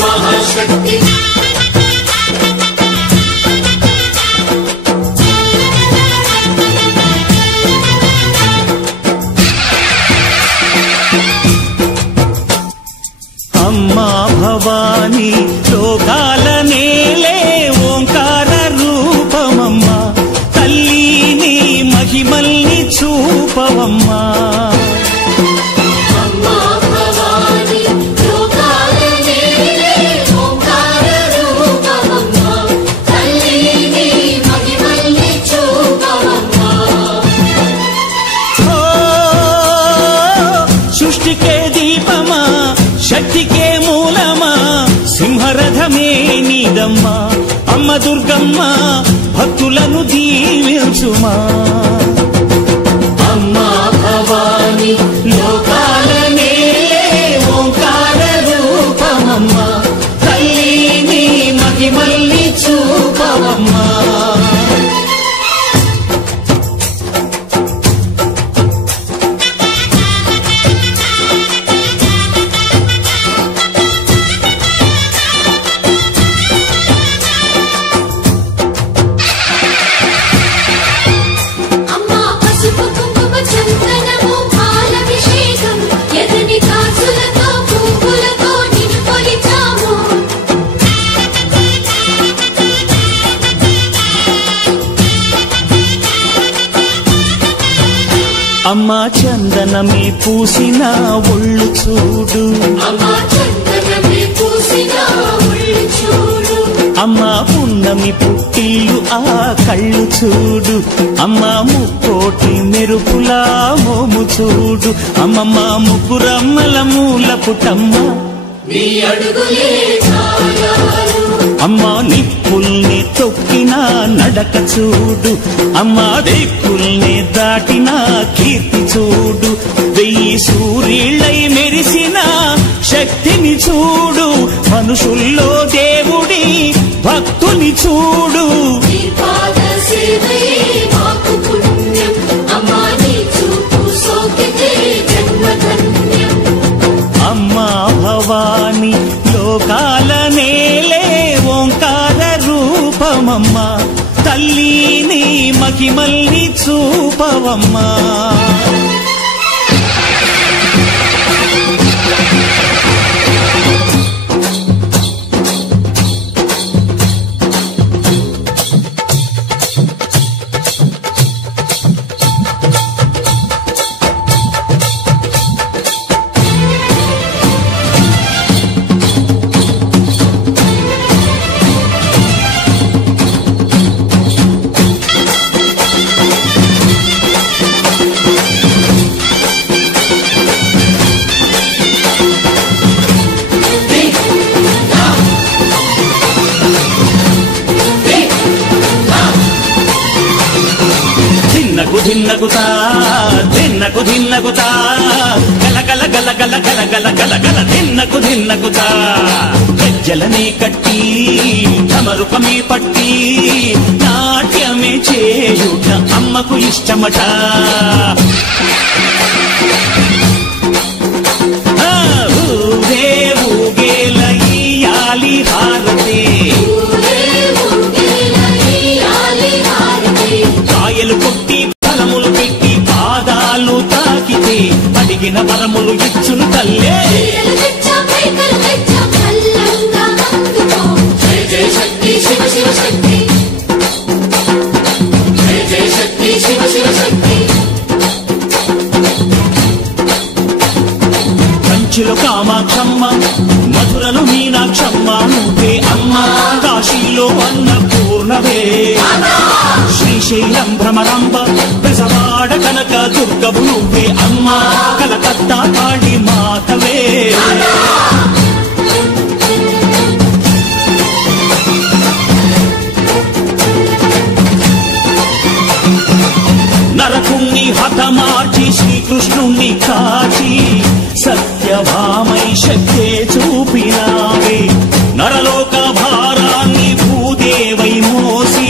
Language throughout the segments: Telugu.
महाशक्ति अम्मा भवानी लोकाल नेले ओंकार रूपमम्मा तल्ली महिमल्नि चूपवम्मा शक्ति के मूलमा सिंहरथमे नीदम्मा अम्मा दुर्गम्मा भक्तुలను దీవించుమా अम्मा भवानी लोकाल नेले ओंकार रूपमम्मा तल्ली महिमल्नि చూపవమ్మా అమ్మా చందనమే పూసిన ఒళ్ళు చూడు అమ్మా చందనమే పూసిన ఒళ్ళు చూడు అమ్మా పున్నమి పుట్టిల్లు ఆ కళ్ళు చూడు అమ్మా ముక్కోటి మెరుపులా మోము చూడు అమ్మమ్మ ముగ్గురమ్మల మూల పుటమ్మ నీ అడుగులే చాలారు అమ్మా నిప్పుల్ని తొక్కిన నడక చూడు అమ్మా దిక్కుల్ని దాటిన కీర్తి చూడు 1000 సూర్యులై మెరిసిన శక్తిని చూడు మనుషుల్లో దేవుడి భక్తుని చూడు నీ పాద సేవయే మాకు పుణ్యం అమ్మా నీ చూపు సోకితే జన్మధన్యం అమ్మా భవాని లోకాల నేలే ఓంకార రూపమమ్మా తల్లిని మహిమల్ని చూపవమ్మా ధిన్నకుతా ధిన్నకు ధిన్నకుతా గల గల గల గల గల గల గల గల ధిన్నకుతా గజ్జలనే కట్టి తమరుపమే పట్టి నాట్యమే చేయుట అమ్మకు ఇష్టమట ఊగే ఊగేల ఇయ్యాలి హారతి కాయలు కొట్టి ఫలములు పెట్టి పాదాలు తాకితే అడిగిన వరములు ఇచ్చును తల్లే జయ జయ శక్తి శివ శివ శక్తి జయ జయ శక్తి శివ శివ శక్తి కంచిలో కామాక్షమ్మ మధురలో మీనాక్షమ్మ నువ్వే అమ్మ కాశీలో అన్నపూర్ణవే శ్రీశైలం భ్రమరాంబ బెజవాడ కనక దుర్గవు నువ్వే అమ్మ కలకత్తా కాళీ మాతవే నరకుణ్ణి హతమార్చి శ్రీకృష్ణుణ్ణి కాచి సత్యభామై శక్తే చూపినావే నరలోక భారాన్ని భూదేవై మోసి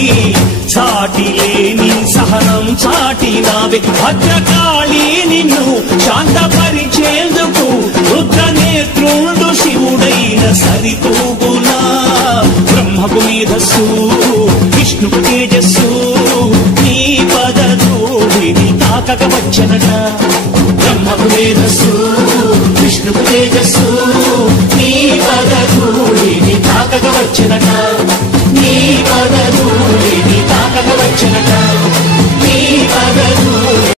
చాటి లేని సహనం చాటినావే భద్రకాళి నిన్ను శాంతపరిచేందుకు రుద్రనేత్రుండు శివుడైన సరితూగునా బ్రహ్మకు మేధస్సు విష్ణుకు తేజస్సు నీ పదధూళిని తాకక వచ్చనట బ్రహ్మకు మేధస్సు విష్ణుకు తేజస్సు నీ పదధూళిని తాకక వచ్చనట